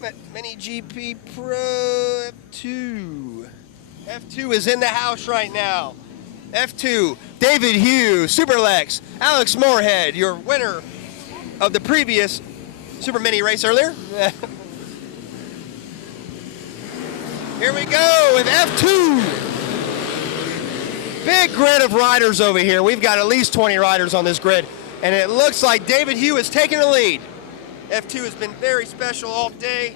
SFLMiniGP Pro F2. F2 is in the house right now. F2, David Hughes, Superlex, Alex Moorhead, your winner of the previous Super Mini race earlier. Here we go with F2. Big grid of riders over here. We've got at least 20 riders on this grid, and it looks like David Hughes is taking the lead. F2 has been very special all day.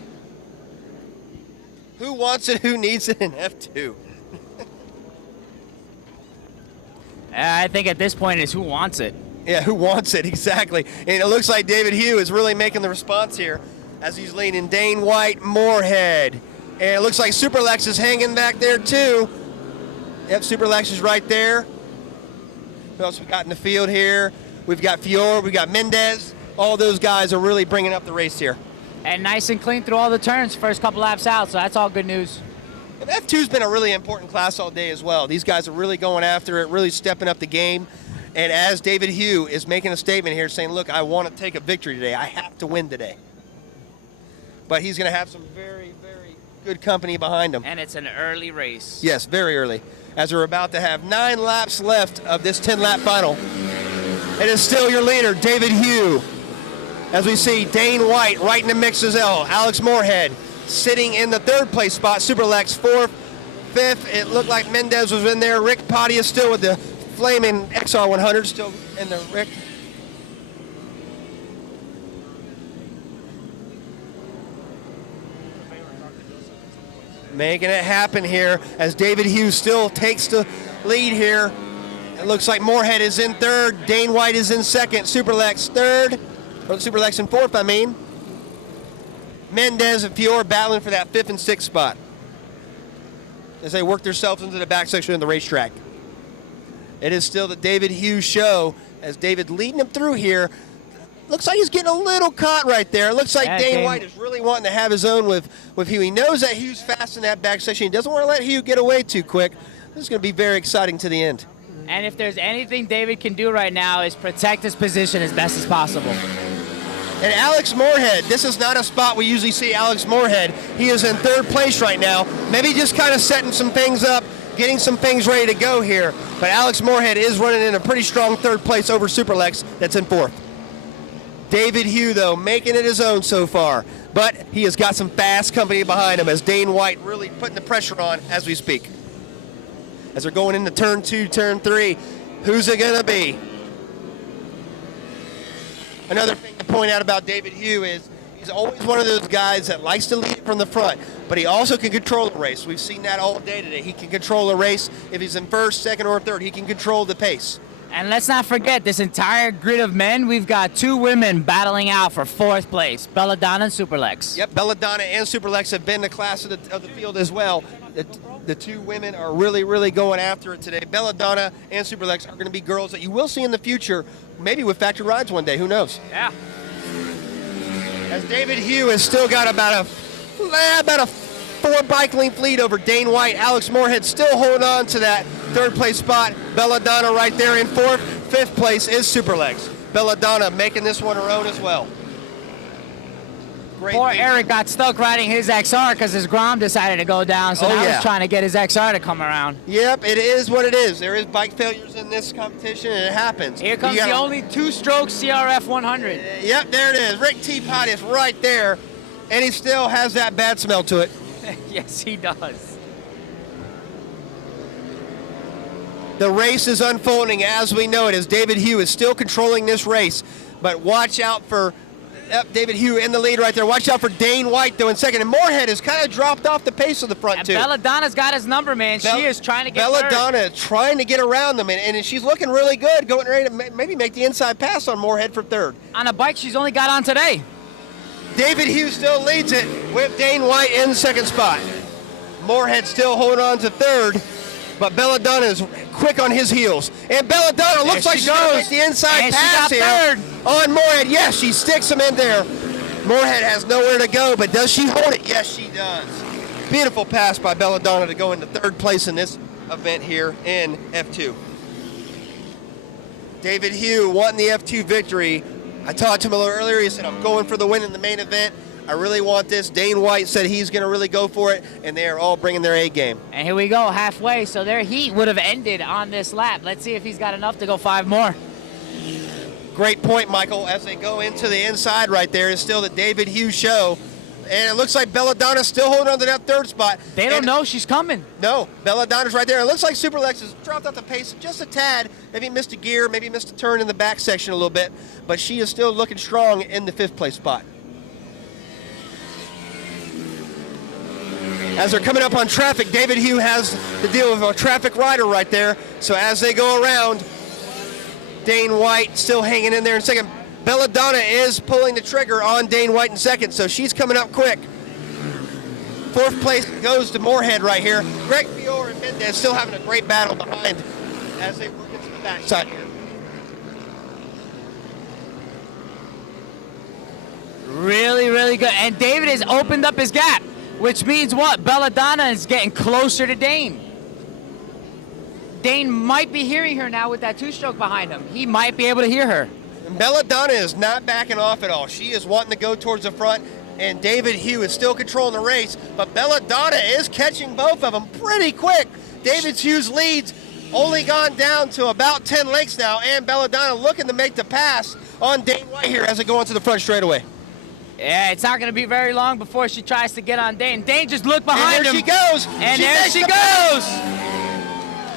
Who wants it, who needs it in F2? I think at this point it's who wants it. Yeah, who wants it, exactly. And it looks like David Hughes is really making the response here as he's leading Dane White, Moorhead. And it looks like Superlex is hanging back there too. Yep, Superlex is right there. Who else we got in the field here? We've got Fior, we've got Mendez. All those guys are really bringing up the race here. And nice and clean through all the turns, first couple laps out, so that's all good news. And F2's been a really important class all day as well. These guys are really going after it, really stepping up the game. And as David Hughes is making a statement here saying, look, I want to take a victory today. I have to win today. But he's going to have some very, very good company behind him. And it's an early race. Yes, very early. As we're about to have 9 laps left of this 10-lap final. It is still your leader, David Hughes. As we see Dane White right in the mix as well. Alex Moorhead sitting in the 3rd place spot. Superlex 4th, 5th. It looked like Mendez was in there. Rick Podium still with the flaming XR100 still in the Rick. Making it happen here as David Hughes still takes the lead here. It looks like Moorhead is in 3rd. Dane White is in 2nd. Superlex 3rd. Or Superlex in 4th, I mean. Mendez and Fior battling for that 5th and 6th spot as they work themselves into the back section of the racetrack. It is still the David Hughes show as David leading him through here. Looks like he's getting a little caught right there. It looks like Dane White is really wanting to have his own with Hughes. He knows that Hughes fast in that back section. He doesn't want to let Hughes get away too quick. This is going to be very exciting to the end. And if there's anything David can do right now is protect his position as best as possible. And Alex Moorhead, this is not a spot we usually see Alex Moorhead. He is in 3rd place right now. Maybe just kind of setting some things up, getting some things ready to go here. But Alex Moorhead is running in a pretty strong 3rd place over Superlex that's in 4th. David Hughes, though, making it his own so far. But he has got some fast company behind him as Dane White really putting the pressure on as we speak. As they're going into turn 2, turn 3, who's it going to be? Another thing to point out about David Hughes is he's always one of those guys that likes to lead from the front, but he also can control the race. We've seen that all day today. He can control the race. If he's in 1st, 2nd, or 3rd, he can control the pace. And let's not forget, this entire grid of men, we've got 2 women battling out for 4th place, Belladonna and Superlex. Yep, Belladonna and Superlex have been the class of the field as well. The 2 women are really, really going after it today. Belladonna and Superlex are going to be girls that you will see in the future, maybe with factory rides one day, who knows? Yeah. As David Hughes has still got about a 4-bike length lead over Dane White. Alex Moorhead still holding on to that 3rd place spot. Belladonna right there in 4th. 5th place is Superlex. Belladonna making this one her own as well. Poor Eric got stuck riding his XR because his Grom decided to go down, so now he's trying to get his XR to come around. Yep, it is what it is. There is bike failures in this competition, and it happens. Here comes the only 2-stroke CRF 100. Yep, there it is. Rick Teapot is right there, and he still has that bad smell to it. Yes, he does. The race is unfolding as we know it, as David Hughes is still controlling this race. But watch out for David Hughes in the lead right there. Watch out for Dane White, though, in 2nd. And Moorhead has kind of dropped off the pace of the front, and too. Belladonna's got his number, man. She is trying to get Belladonna trying to get around them, and she's looking really good, going ready to maybe make the inside pass on Moorhead for 3rd. On a bike she's only got on today. David Hughes still leads it with Dane White in 2nd spot. Moorhead still holding on to 3rd, but Belladonna is quick on his heels. And Belladonna looks like she's going to make the inside pass here on Moorhead. Yes, she sticks him in there. Moorhead has nowhere to go, but does she hold it? Yes, she does. Beautiful pass by Belladonna to go into 3rd place in this event here in F2. David Hughes wanting the F2 victory. I talked to him a little earlier. He said, I'm going for the win in the main event. I really want this. Dane White said he's going to really go for it, and they are all bringing their A game. And here we go, halfway. So their heat would have ended on this lap. Let's see if he's got enough to go 5 more. Great point, Michael. As they go into the inside right there, is still the David Hughes show. And it looks like Belladonna's still holding on to that 3rd spot. They don't know she's coming. No, Belladonna's right there. It looks like Super Lex has dropped off the pace just a tad. Maybe missed a gear, maybe missed a turn in the back section a little bit. But she is still looking strong in the 5th place spot. As they're coming up on traffic, David Hughes has to deal with a traffic rider right there. So as they go around, Dane White still hanging in there in second. Belladonna is pulling the trigger on Dane White in second, so she's coming up quick. 4th place goes to Moorhead right here. Greg Fiore and Mendez still having a great battle behind as they work into the backside here. Really, really good. And David has opened up his gap, which means what? Belladonna is getting closer to Dane. Dane might be hearing her now with that 2-stroke behind him. He might be able to hear her. And Belladonna is not backing off at all. She is wanting to go towards the front, and David Hughes is still controlling the race, but Belladonna is catching both of them pretty quick. David Hughes leads, only gone down to about 10 lengths now, and Belladonna looking to make the pass on Dane White here as they go into the front straightaway. Yeah, it's not going to be very long before she tries to get on Dane. Dane just looked behind him. And there she goes. And there she goes.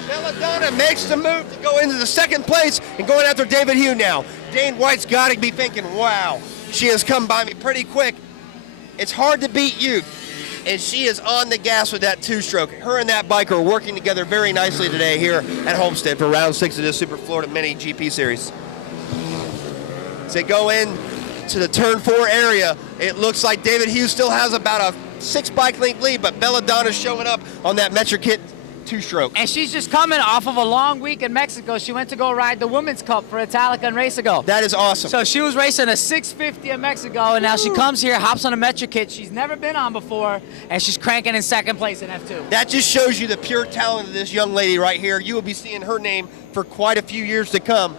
Belladonna makes the move to go into the 2nd place and going after David Hughes now. Dane White's got to be thinking, wow, she has come by me pretty quick. It's hard to beat you. And she is on the gas with that 2-stroke. Her and that bike are working together very nicely today here at Homestead for round 6 of this Super Florida Mini GP Series. As they go in to the turn 4 area, it looks like David Hughes still has about a 6 bike length lead, but Belladonna's showing up on that Metro Kit 2-stroke. And she's just coming off of a long week in Mexico. She went to go ride the Women's Cup for Italica and race ago. That is awesome. So she was racing a 650 in Mexico, and now she comes here, hops on a Metro Kit she's never been on before, and she's cranking in 2nd place in F2. That just shows you the pure talent of this young lady right here. You will be seeing her name for quite a few years to come.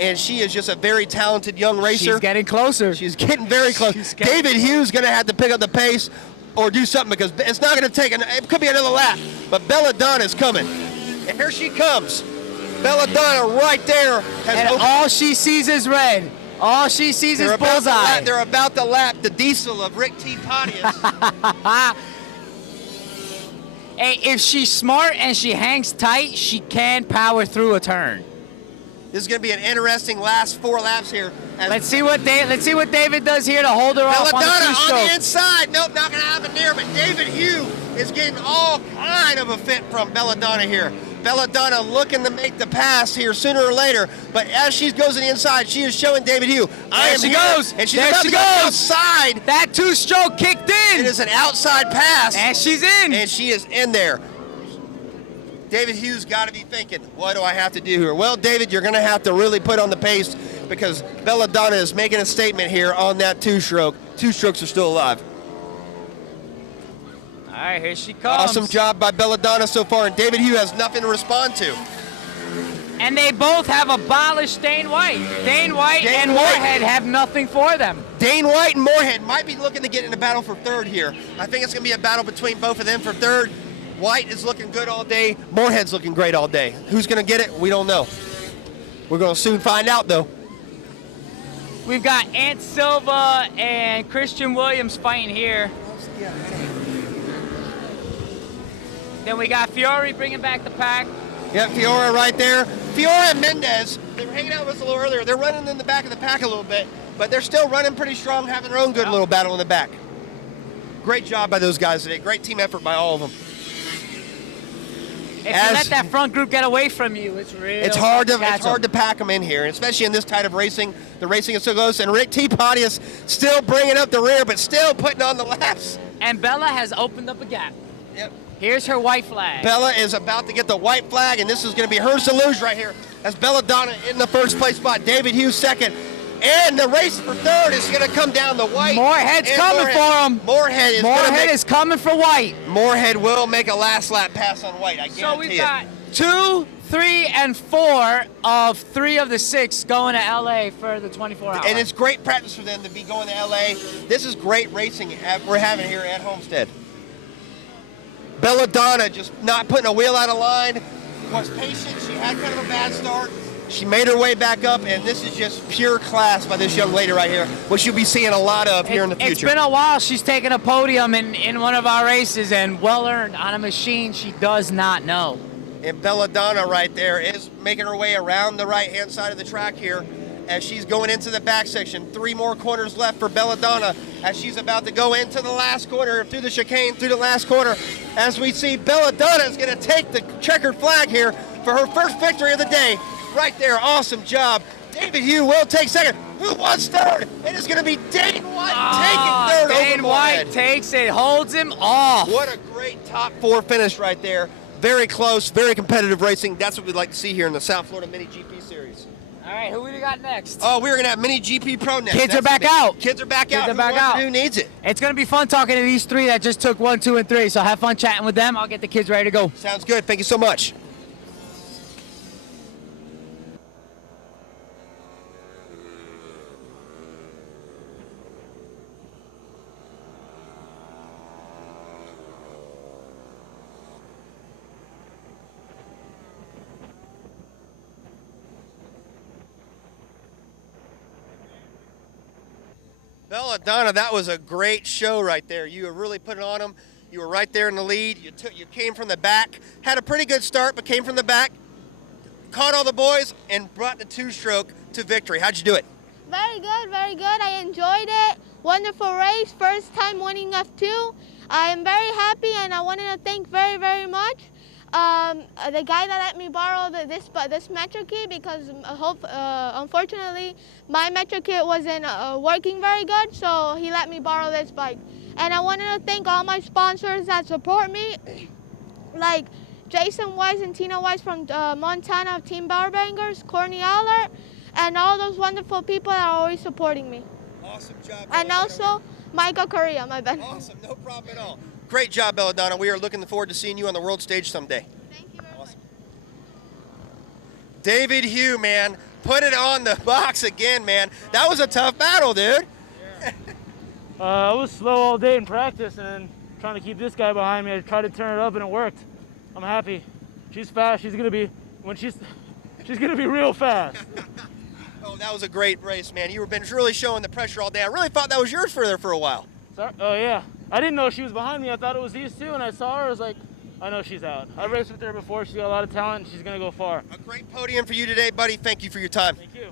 And she is just a very talented young racer. She's getting closer. She's getting very close. David Hughes going to have to pick up the pace or do something because it's not going to take, it could be another lap, but Belladonna is coming. And here she comes. Belladonna right there. And all she sees is red. All she sees is bullseye. They're about to lap the diesel of Rick T. Podium. Hey, if she's smart and she hangs tight, she can power through a turn. This is going to be an interesting last 4 laps here. Let's see what David does here to hold her off on the 2-stroke. on the inside. Nope, not going to happen there. But David Hughes is getting all kind of a fit from Belladonna here. Belladonna looking to make the pass here sooner or later. But as she goes to the inside, she is showing David Hughes, There she goes. And she's about to go outside. That 2-stroke kicked in. It is an outside pass. And she's in. And she is in there. David Hughes got to be thinking, what do I have to do here? Well, David, you're going to have to really put on the pace because Belladonna is making a statement here on that 2-stroke. 2 strokes are still alive. All right, here she comes. Awesome job by Belladonna so far, and David Hughes has nothing to respond to. And they both have abolished Dane White. Dane White and Moorhead have nothing for them. Dane White and Moorhead might be looking to get in a battle for 3rd here. I think it's going to be a battle between both of them for 3rd. White is looking good all day. Moorhead's looking great all day. Who's going to get it? We don't know. We're going to soon find out, though. We've got Ant Silva and Christian Williams fighting here. Then we got Fiore bringing back the pack. Yeah, Fiore right there. Fiore and Mendez, they were hanging out with us a little earlier. They're running in the back of the pack a little bit, but they're still running pretty strong, having their own good little battle in the back. Great job by those guys today. Great team effort by all of them. If you let that front group get away from you, it's hard to pack them in here, especially in this type of racing. The racing is so close, and Rick T. Podius still bringing up the rear, but still putting on the laps. And Bella has opened up a gap. Yep. Here's her white flag. Bella is about to get the white flag, and this is going to be her solution right here. As Belladonna in the 1st place spot, David Hughes 2nd, and the race for 3rd is going to come down to White. Moorhead's coming for him. Moorhead is coming for White. Moorhead will make a last lap pass on White. I guarantee it. So we've got 2, 3 and 4 of 3 of the 6 going to LA for the 24-hour. And it's great practice for them to be going to LA. This is great racing we're having here at Homestead. Belladonna just not putting a wheel out of line, was patient. She had kind of a bad start. She made her way back up, and this is just pure class by this young lady right here, which you'll be seeing a lot of here in the future. It's been a while. She's taken a podium in one of our races, and well-earned on a machine she does not know. And Belladonna right there is making her way around the right-hand side of the track here as she's going into the back section. 3 more corners left for Belladonna as she's about to go into the last corner, through the chicane, through the last corner. As we see Belladonna is going to take the checkered flag here for her first victory of the day. Right there, awesome job. David Hugh will take second. Who wants third? It is going to be Dane White taking third. Dane White takes it, holds him off. What a great top 4 finish right there. Very close, very competitive racing. That's what we'd like to see here in the South Florida Mini GP Series. All right, who we got next? Oh, we're going to have Mini GP Pro next. Kids are back out. Kids are back out. Who needs it? It's going to be fun talking to these 3 that just took 1, 2, and 3. So have fun chatting with them. I'll get the kids ready to go. Sounds good. Thank you so much. Belladonna, that was a great show right there. You were really putting on them. You were right there in the lead. You came from the back, had a pretty good start, but came from the back, caught all the boys, and brought the 2-stroke to victory. How'd you do it? Very good, very good. I enjoyed it. Wonderful race. First time winning F2. I am very happy, and I wanted to thank very, very much the guy that let me borrow this Metro kit, because unfortunately my Metro kit wasn't working very good, so he let me borrow this bike. And I wanted to thank all my sponsors that support me, like Jason Wise and Tina Wise from Montana of Team Barbangers, Courtney Aller, and all those wonderful people that are always supporting me. Awesome job. And also Michael Correa, my best. Awesome, no problem at all. Great job, Belladonna. We are looking forward to seeing you on the world stage someday. Thank you very much. David Hugh, man, put it on the box again, man. That was a tough battle, dude. Yeah. I was slow all day in practice, and then trying to keep this guy behind me. I tried to turn it up, and it worked. I'm happy. She's fast. She's gonna be real fast. Oh, that was a great race, man. You've been really showing the pressure all day. I really thought that was yours for there for a while. Sorry? Oh yeah. I didn't know she was behind me. I thought it was these 2, and I saw her. I was like, I know she's out. I raced with her before. She's got a lot of talent, and she's gonna go far. A great podium for you today, buddy. Thank you for your time. Thank you.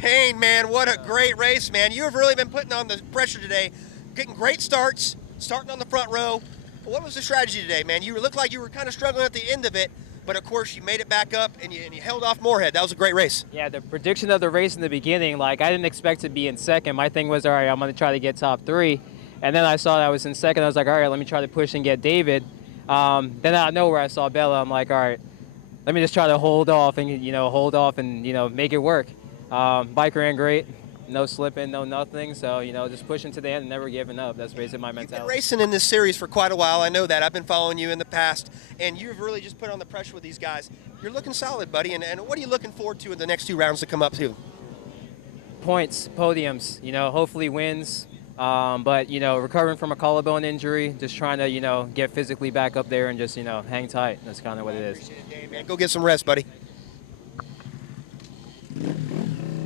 Dane, man, what a great race, man. You have really been putting on the pressure today, getting great starts, starting on the front row. What was the strategy today, man? You looked like you were kind of struggling at the end of it, but of course you made it back up and you held off Moorhead. That was a great race. Yeah, the prediction of the race in the beginning, like I didn't expect to be in second. My thing was, all right, I'm going to try to get top 3. And then I saw that I was in second. I was like, all right, let me try to push and get David. Then out of nowhere, I saw Bella. I'm like, all right, let me just try to hold off and, make it work. Bike ran great. No slipping, no nothing. So, just pushing to the end and never giving up. That's basically my mentality. You've been racing in this series for quite a while. I know that. I've been following you in the past, and you've really just put on the pressure with these guys. You're looking solid, buddy, and what are you looking forward to in the next 2 rounds to come up to? Points, podiums, hopefully wins. But, recovering from a collarbone injury, just trying to, get physically back up there and just, hang tight. That's kind of what it is. Appreciate it, Dave, man. Go get some rest, buddy.